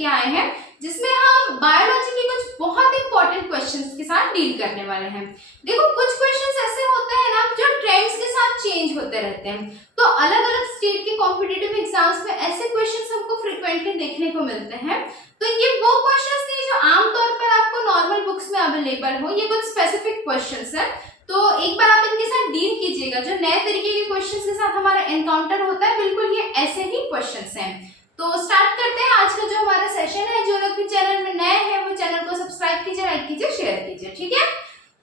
लेके आए हैं जिसमें हम बायोलॉजी के कुछ बहुत इंपॉर्टेंट क्वेश्चंस के साथ डील करने वाले हैं। देखो कुछ क्वेश्चंस ऐसे होते हैं ना जो ट्रेंड्स के साथ चेंज होते रहते हैं, तो अलग अलग स्टेट के कॉम्पिटिटिव एग्जाम्स में ऐसे क्वेश्चंस हमको फ्रिक्वेंटली देखने को मिलते हैं। तो ये वो क्वेश्चंस नहीं जो आमतौर पर आपको नॉर्मल बुक्स में अवेलेबल हो, ये कुछ स्पेसिफिक क्वेश्चंस है। तो एक बार आप इनके साथ डील कीजिएगा। जो नए तरीके के क्वेश्चंस के साथ हमारा एनकाउंटर होता है, बिल्कुल ये ऐसे ही क्वेश्चंस हैं। तो स्टार्ट करते हैं आज का जो हमारा सेशन है। जो लोग भी चैनल में नए हैं वो चैनल को सब्सक्राइब कीजिए, लाइक कीजिए, शेयर कीजिए, ठीक है।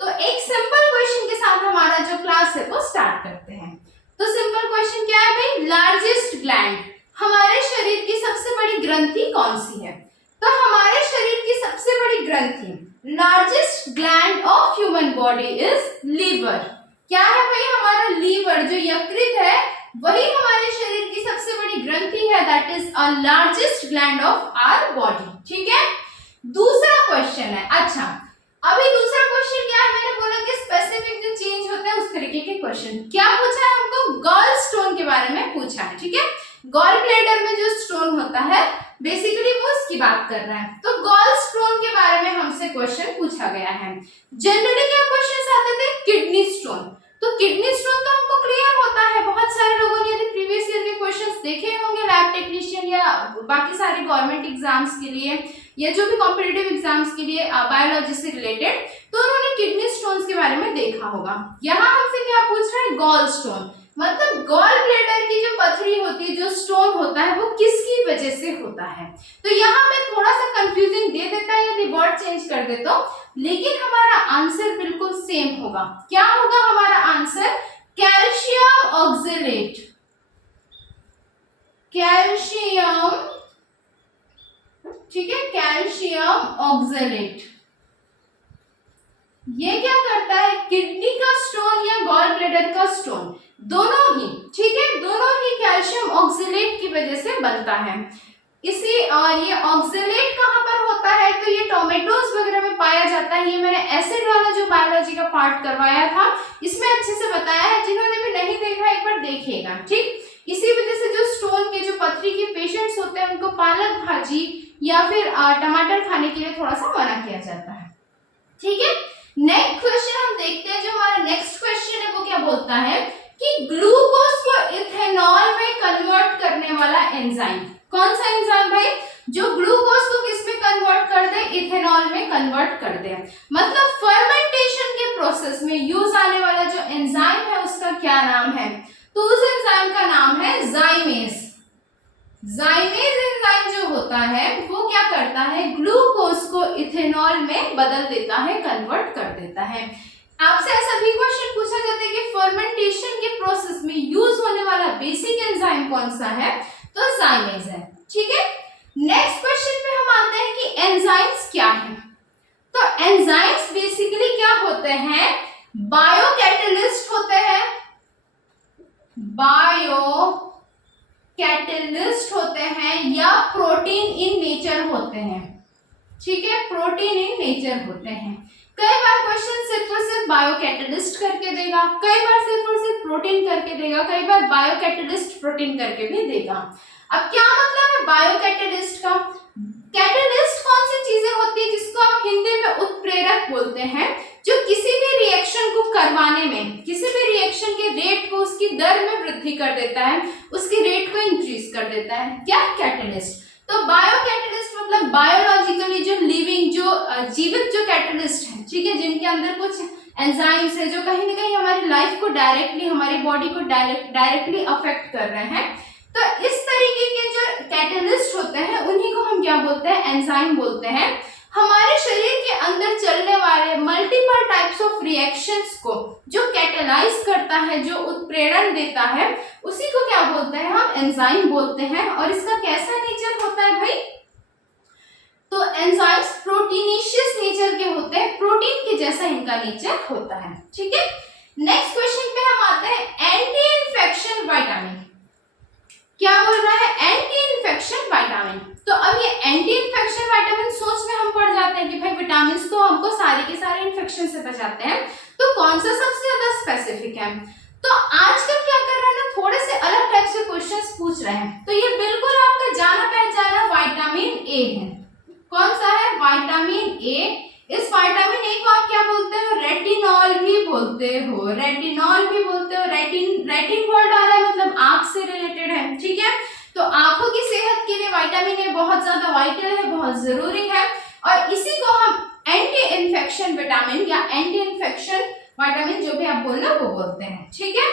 तो एक सिंपल क्वेश्चन के साथ हमारा जो क्लास है वो स्टार्ट करते हैं। तो सिंपल क्वेश्चन क्या है भाई, लार्जेस्ट ग्लैंड, हमारे शरीर की सबसे बड़ी ग्रंथि कौन सी है? तो हमारे शरीर की सबसे बड़ी ग्रंथि, largest gland of human body is liver. क्या है भाई, हमारा लीवर जो यकृत है वही हमारे शरीर की सबसे बड़ी ग्रंथि है, that is a largest gland of our body, ठीक है। दूसरा क्वेश्चन है, अच्छा अभी दूसरा क्वेश्चन क्या है, मैंने बोला कि स्पेसिफिक जो चेंज होता है उस तरीके के क्वेश्चन। क्या पूछा है हमको, गॉल स्टोन के बारे में पूछा है, ठीक है। गॉल ब्लैडर में जो स्टोन होता है बेसिकली वो इसकी बात कर रहा है। तो गॉल स्टोन के बारे में हमसे क्वेश्चन पूछा गया है। जनरली क्या क्वेश्चंस आते थे, किडनी स्टोन। तो किडनी स्टोन तो हमको क्लियर होता है, बहुत सारे लोगों ने यदि प्रीवियस ईयर के क्वेश्चंस देखे होंगे लैब टेक्नीशियन या बाकी सारे गवर्नमेंट एग्जाम्स के लिए या जो भी कॉम्पिटिटिव एग्जाम्स के लिए बायोलॉजी से रिलेटेड, तो उन्होंने किडनी स्टोन्स के बारे में देखा होगा। यहाँ हमसे क्या पूछ रहा है, गॉल स्टोन, मतलब गॉल ब्लैडर की जो पथरी होती है, जो स्टोन होता है वो किसकी वजह से होता है। तो यहाँ पे थोड़ा सा कंफ्यूजिंग दे देता है यदि वर्ड चेंज कर दे तो, लेकिन हमारा आंसर बिल्कुल सेम होगा। क्या होगा हमारा आंसर, कैल्शियम ऑक्सलेट। कैल्शियम, ठीक है, कैल्शियम ऑक्सलेट। ये क्या करता है, किडनी का स्टोन या गॉल ब्लैडर का स्टोन दोनों ही, ठीक है, दोनों ही कैल्शियम ऑक्सलेट की वजह से बनता है। इसी और ये ऑक्सलेट कहाँ पर होता है, तो ये टोमेटोज वगैरह में पाया जाता है। ये मैंने एसिड वाला जो बायोलॉजी का पार्ट करवाया था इसमें अच्छे से बताया है, जिन्होंने भी नहीं देखा एक बार देखिएगा, ठीक। इसी वजह से जो स्टोन के, जो पथरी के पेशेंट्स होते हैं उनको पालक भाजी या फिर टमाटर खाने के लिए थोड़ा सा मना किया जाता है, ठीक है। नेक्स्ट क्वेश्चन हम देखते हैं। जो हमारा नेक्स्ट क्वेश्चन है वो क्या बोलता है कि ग्लूकोज को इथेनॉल में कन्वर्ट करने वाला एंजाइम, कौन सा एंजाइम भाई, जो ग्लूकोज को किस में कन्वर्ट कर दे, इथेनॉल में कन्वर्ट कर दे। मतलब फर्मेंटेशन के प्रोसेस में यूज आने वाला जो एंजाइम है उसका क्या नाम है, तो उस एंजाइम का नाम है जाइमेज। जाइमेज एंजाइम जो होता है वो क्या करता है, ग्लूकोज को इथेनॉल में बदल देता है, कन्वर्ट कर देता है। आपसे ऐसा भी क्वेश्चन पूछा जाता है कि फर्मेंटेशन के प्रोसेस में यूज होने वाला बेसिक एंजाइम कौन सा है, तो जाइमेज है, ठीक है। नेक्स्ट क्वेश्चन पे हम आते हैं कि एंजाइम्स क्या है। तो एंजाइम्स बेसिकली क्या होते हैं, बायोकैटलिस्ट होते हैं, बायो कैटलिस्ट होते हैं या प्रोटीन इन नेचर होते हैं, ठीक है, प्रोटीन इन नेचर होते हैं। कई बार क्वेश्चन सिर्फ और सिर्फ बायोकैटलिस्ट करके देगा, कई बार सिर्फ और सिर्फ प्रोटीन करके देगा, कई बार बायोकैटलिस्ट प्रोटीन करके भी देगा। अब क्या मतलब है बायोकैटलिस्ट का, कैटलिस्ट कौन सी चीजें होती है जिसको आप हिंदी में उत्प्रेरक बोलते हैं, जो किसी भी रिएक्शन को करवाने में, किसी भी रिएक्शन के रेट को, उसकी दर में वृद्धि कर देता है, उसकी रेट को इंक्रीज कर देता है, क्या, कैटलिस्ट। तो बायोकैटलिस्ट मतलब बायोलॉजिकली जो लिविंग, जो जीवित जो कैटलिस्ट है, ठीक है, जिनके अंदर कुछ एंजाइम्स है जो कहीं ना कहीं हमारी लाइफ को डायरेक्टली, हमारी बॉडी को डायरेक्टली अफेक्ट कर रहे हैं। तो इस तरीके के जो कैटलिस्ट होते हैं उन्हीं को हम क्या बोलते हैं, एंजाइम बोलते हैं। हमारे शरीर के अंदर चलने वाले मल्टीपल टाइप्स ऑफ रिएक्शंस को जो कैटेलाइज करता है, जो उत्प्रेरण देता है, उसी को क्या बोलते हैं, हम एंजाइम बोलते हैं। और इसका कैसा नेचर होता है भाई, तो एंजाइम्स प्रोटीनेशियस नेचर के होते हैं, प्रोटीन के जैसा इनका नेचर होता है, ठीक है। नेक्स्ट क्वेश्चन पे हम आते हैं, एंटी इन्फेक्शन विटामिन। क्या बोल रहा है, एंटी इन्फेक्शन विटामिन। तो अब ये एंटी इन्फेक्शन विटामिन सोचने हम पड़ जाते हैं कि भाई विटामिन तो हमको सारे के सारे इन्फेक्शन से बचाते हैं, तो कौन सा सबसे ज्यादा स्पेसिफिक है। तो आजकल क्या कर रहे हैं ना, थोड़े से अलग टाइप से क्वेश्चंस पूछ रहे हैं। तो ये बिल्कुल आपका जाना पहचाना विटामिन ए है। कौन सा है? Vitamin A. इस विटामिन ए को आप क्या बोलते हो? रेटिनॉल भी बोलते हो, रेटिनॉल भी बोलते हो। रेटिन वर्ड आ रहा है मतलब आंख से रिलेटेड है, ठीक है। तो आंखों की सेहत के लिए विटामिन ए बहुत ज्यादा वाइटल है, बहुत जरूरी है। और इसी को हम एंटी इन्फेक्शन विटामिन या एंटी इन्फेक्शन विटामिन जो भी आप बोलना वो बोलते हैं, ठीक है।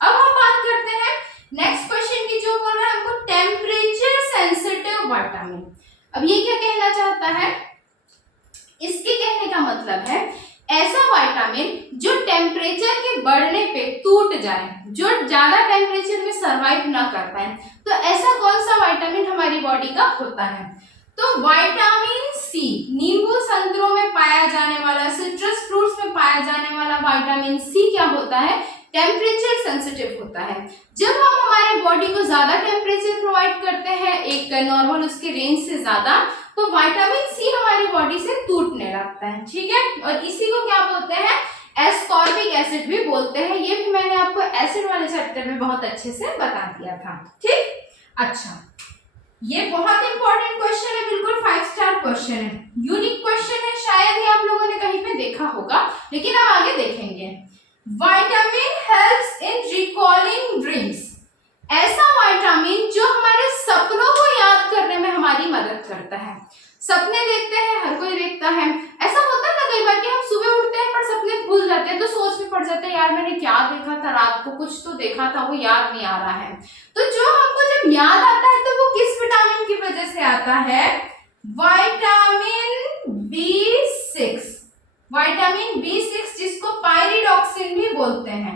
अब हम बात करते हैं नेक्स्ट क्वेश्चन की, जो बोल रहा है हमको टेम्परेचर सेंसिटिव विटामिन। अब ये क्या कहना चाहता है? इसके कहने का मतलब है ऐसा विटामिन जो टेम्परेचर के बढ़ने पे टूट जाए, जो ज्यादा टेम्परेचर में सरवाइव ना कर पाए। तो ऐसा कौन सा विटामिन हमारी बॉडी का होता है? तो विटामिन सी, नींबू संतरों में पाया जाने वाला, सिट्रस फ्रूट्स में पाया जाने वाला विटामिन सी क्या होता है? टेम्परेचर सेंसिटिव होता है। जब हम हमारे बॉडी को ज्यादा टेम्परेचर प्रोवाइड करते हैं, एक नॉर्मल उसके रेंज से ज्यादा, तो विटामिन सी हमारी बॉडी से टूटने लगता है, ठीक है। और इसी को क्या बोलते हैं? एस्कॉर्बिक एसिड भी बोलते हैं। ये भी मैंने आपको एसिड वाले चैप्टर में बहुत अच्छे से बता दिया था, ठीक। अच्छा, ये बहुत इंपॉर्टेंट क्वेश्चन है, बिल्कुल 5 स्टार क्वेश्चन है, यूनिक क्वेश्चन है, शायद ही आप लोगों ने कहीं पे देखा होगा, लेकिन अब आगे देखेंगे। Vitamin helps in recalling dreams, ऐसा विटामिन जो हमारे सपनों को याद करने में हमारी मदद करता है। सपने देखते हैं, हर कोई देखता है। ऐसा होता है ना कई बार कि हम सुबह उठते हैं पर सपने भूल जाते हैं, तो सोच में पड़ जाते हैं यार मैंने क्या देखा था रात को, कुछ तो देखा था वो याद नहीं आ रहा है। तो जो हमको जब याद आता है तो वो किस विटामिन की वजह से आता है? विटामिन B6, विटामिन B6 जिसको पायरिडॉक्सिन भी बोलते हैं।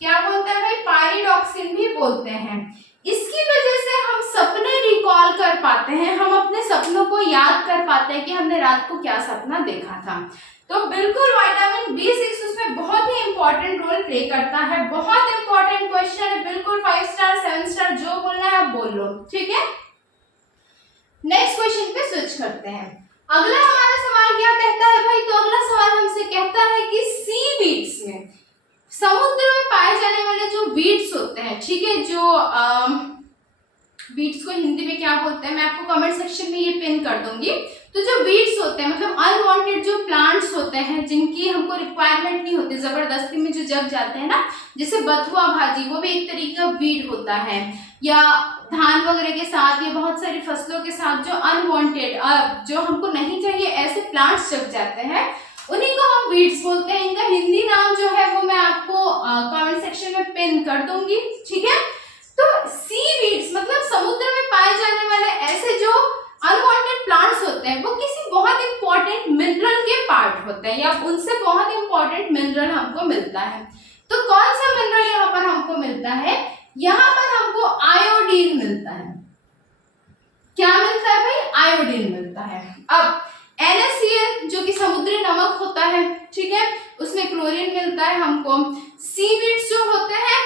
क्या बोलते हैं भाई? पायरिडॉक्सिन भी बोलते हैं। इसकी वजह से हम सपने रिकॉल कर पाते हैं, हम अपने सपनों को याद कर पाते हैं कि हमने रात को क्या सपना देखा था। तो बिल्कुल विटामिन B6 उसमें बहुत ही इंपॉर्टेंट रोल प्ले करता है। बहुत इंपॉर्टेंट क्वेश्चन है, बिल्कुल 5 स्टार 7 स्टार जो बोलना है आप बोल लो, ठीक है। नेक्स्ट क्वेश्चन पे स्विच करते हैं। अगला हमारा सवाल क्या कहता है भाई? तो अगला सवाल हमसे कहता है कि सी वीड्स में, समुद्र में पाए जाने वाले जो वीड्स होते हैं, ठीक है, जो वीड्स को हिंदी में क्या बोलते हैं मैं आपको कमेंट सेक्शन में ये पिन कर दूंगी। तो जो वीड्स होते हैं मतलब अनवांटेड जो प्लांट्स होते हैं जिनकी हमको रिक्वायरमेंट नहीं होती, जबरदस्ती में जो जग जाते हैं ना, जैसे बथुआ भाजी, वो भी एक तरीके का वीड होता है, या धान वगैरह के साथ या बहुत सारी फसलों के साथ जो अनवांटेड जो हमको नहीं चाहिए ऐसे प्लांट्स जग जाते हैं, उन्हीं को हम वीड्स बोलते हैं। इनका हिंदी नाम जो है वो मैं आपको कमेंट सेक्शन में पिन कर दूंगी, ठीक है। तो सी वीड्स मतलब समुद्र में पाए जाने वाले ऐसे जो अनवांटेड प्लांट्स होते हैं, वो किसी बहुत इंपॉर्टेंट मिनरल के पार्ट होते हैं, या उनसे बहुत इंपॉर्टेंट मिनरल हमको मिलता है। तो कौन सा मिनरल यहाँ पर हमको मिलता है? यहाँ पर हमको आयोडीन मिलता है। क्या मिलता है भाई? आयोडीन मिलता है। अब NaCl जो कि समुद्री नमक होता है, ठीक है, उसमें क्लोरीन मिलता है हमको। सीवीड्स जो होते हैं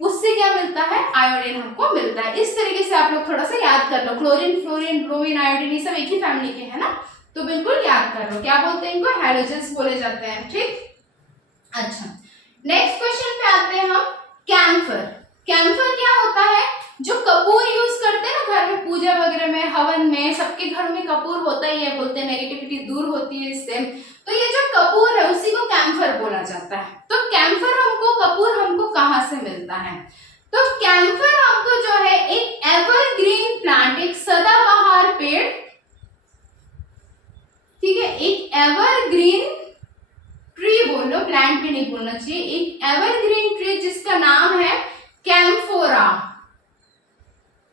उससे क्या मिलता है? आयोडीन हमको मिलता है। इस तरीके से आप लोग थोड़ा सा याद कर लो, क्लोरीन, फ्लोरीन, ब्रोमीन, आयोडीन ये सब एक ही फैमिली के हैं ना, तो बिल्कुल याद कर लो। क्या बोलते हैं इनको? हैलोजेंस बोले जाते हैं, ठीक। अच्छा, नेक्स्ट क्वेश्चन पे आते हैं हम। कैम्फर, कैम्फर क्या होता है? जो कपूर यूज करते हैं ना घर में, पूजा वगैरह में, हवन में, सबके घर में कपूर होता ही है, बोलते हैं नेगेटिविटी दूर होती है इससे। तो ये जो कपूर है उसी को कैम्फर बोला जाता है। तो कैम्फर हमको, कपूर हमको कहाँ से मिलता है? तो कैम्फर हमको जो है एक एवरग्रीन प्लांट, एक सदाबहार पेड़, ठीक है, एक एवरग्रीन ट्री बोलो, प्लांट भी नहीं बोलना चाहिए, एक एवरग्रीन ट्री जिसका नाम है कैम्फोरा।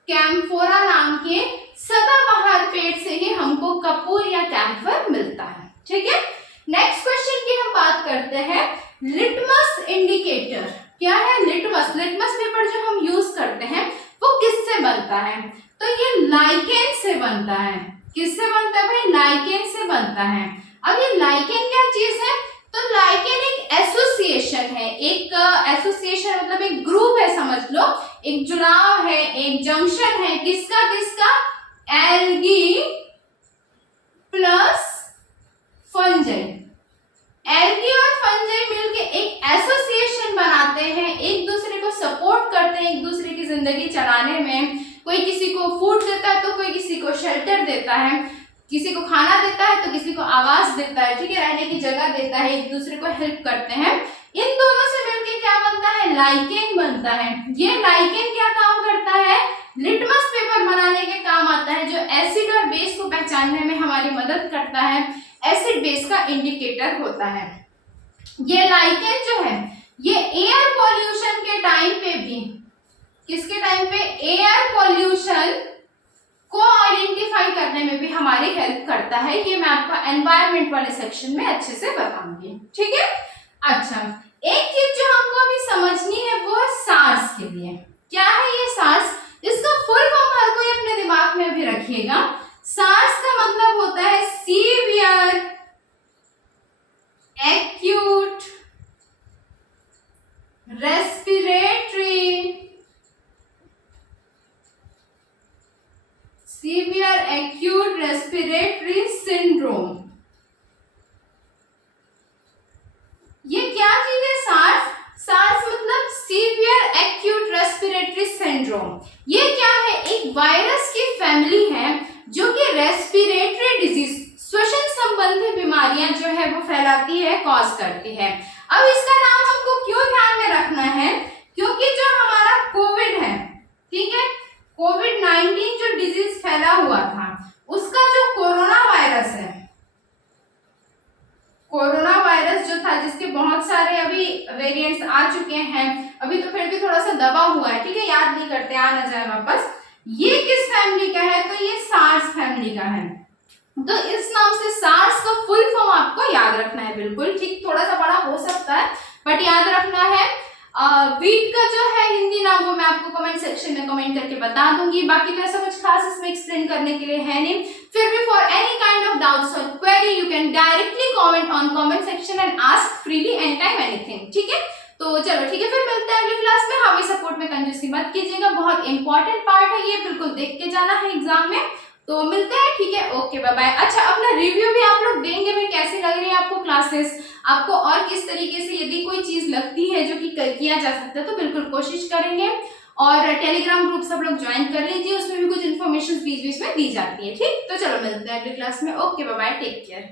कैम्फोरा नाम के सदाबहार पेड़ से ही हमको कपूर या कैम्फर मिलता है, ठीक है। नेक्स्ट क्वेश्चन की हम बात करते हैं। लिटमस इंडिकेटर क्या है? लिटमस, लिटमस पेपर जो हम यूज करते हैं वो किससे बनता है? तो ये लाइकेन से बनता है। किससे बनता है भाई? लाइकेन से बनता है। अब ये लाइकेन क्या चीज है? तो लाइकेन एक एसोसिएशन है, एक एसोसिएशन मतलब एक ग्रुप है, समझ लो, एक जुड़ाव है, एक जंक्शन है, किसका किसका? Algae plus fungi. एल्गी और फंजाई मिलके एक एसोसिएशन बनाते हैं, एक दूसरे को सपोर्ट करते हैं, एक दूसरे की जिंदगी चलाने में। कोई किसी को फूड देता है तो कोई किसी को शेल्टर शेल्टर देता है, किसी को खाना देता है तो किसी को आवास देता है, ठीक है, रहने की जगह देता है, एक दूसरे को हेल्प करते हैं। इन दोनों से मिलके क्या बनता है, लाइकेन बनता है। ये लाइकेन क्या काम करता है, लिटमस पेपर बनाने के काम आता है, जो एसिड और बेस को पहचानने में हमारी मदद करता है, एसिड बेस का इंडिकेटर होता है। ये लाइकेन जो है ये एयर पॉल्यूशन के टाइम पे भी, किसके टाइम पे, एयर पॉल्यूशन को आइडेंटिफाई करने में भी हमारी हेल्प करता है। ये मैं आपको एनवायरनमेंट वाले सेक्शन में अच्छे से बताऊंगी, ठीक है। अच्छा, एक चीज जो हमको अभी समझनी है वो है सार्स के लिए। क्या है ये सार्स, इसका फुल फॉर्म हर कोई अपने दिमाग में अभी रखिएगा। सार्स का मतलब होता है सीवियर एक्यूट रेस्पिरेटरी सिंड्रोम। ये क्या चीज है, सार्स। सार्स मतलब सीवियर एक्यूट रेस्पिरेटरी सिंड्रोम। ये क्या है, एक वायरस की फैमिली है जो कि रेस्पिरेटरी डिजीज, श्वसन संबंधी बीमारियां जो है वो फैलाती है, कॉज करती है। अब इसका नाम हमको क्यों ध्यान में रखना है, क्योंकि जो हमारा कोविड है, ठीक है, कोविड-19 जो डिजीज फैला हुआ था, उसका जो कोरोना वायरस है, कोरोना वायरस जो था, जिसके बहुत सारे अभी वेरिएंट्स आ चुके हैं, अभी तो फिर भी थोड़ा सा दबा हुआ है, ठीक है, याद नहीं करते, आ ना जाए वापस। ये किस फैमिली का है, तो ये सार्स फैमिली का है। तो इस नाम से सार्स का फुल फॉर्म आपको याद रखना है, बिल्कुल ठीक, थोड़ा सा बड़ा हो सकता है बट याद रखना है। वीट का जो है हिंदी नाम वो मैं आपको कमेंट सेक्शन में कमेंट करके बता दूंगी। बाकी तो ऐसा कुछ खास इसमें एक्सप्लेन करने के लिए है नहीं। फिर भी for any kind of doubts और query you can directly comment on comment section and ask freely any time anything, ठीक है। तो चलो ठीक है, फिर मिलते हैं अगली क्लास में। हमें सपोर्ट में कंजूसी मत कीजिएगा, बहुत इंपॉर्टेंट पार्ट है ये, बिल्कुल देख के जाना है एग्जाम में। तो मिलते हैं, ठीक है, ओके बाय बाय। अच्छा, अपना रिव्यू भी आप लोग देंगे मैं, कैसी लग रही है आपको क्लासेस, आपको और किस तरीके से यदि कोई चीज लगती है जो कि किया जा सकता है तो बिल्कुल कोशिश करेंगे। और टेलीग्राम ग्रुप सब लोग ज्वाइन कर लीजिए, उसमें भी कुछ इन्फॉर्मेशन बीच बीच में दी जाती है, ठीक। तो चलो मिलते हैं अगली क्लास में, okay bye bye, take care.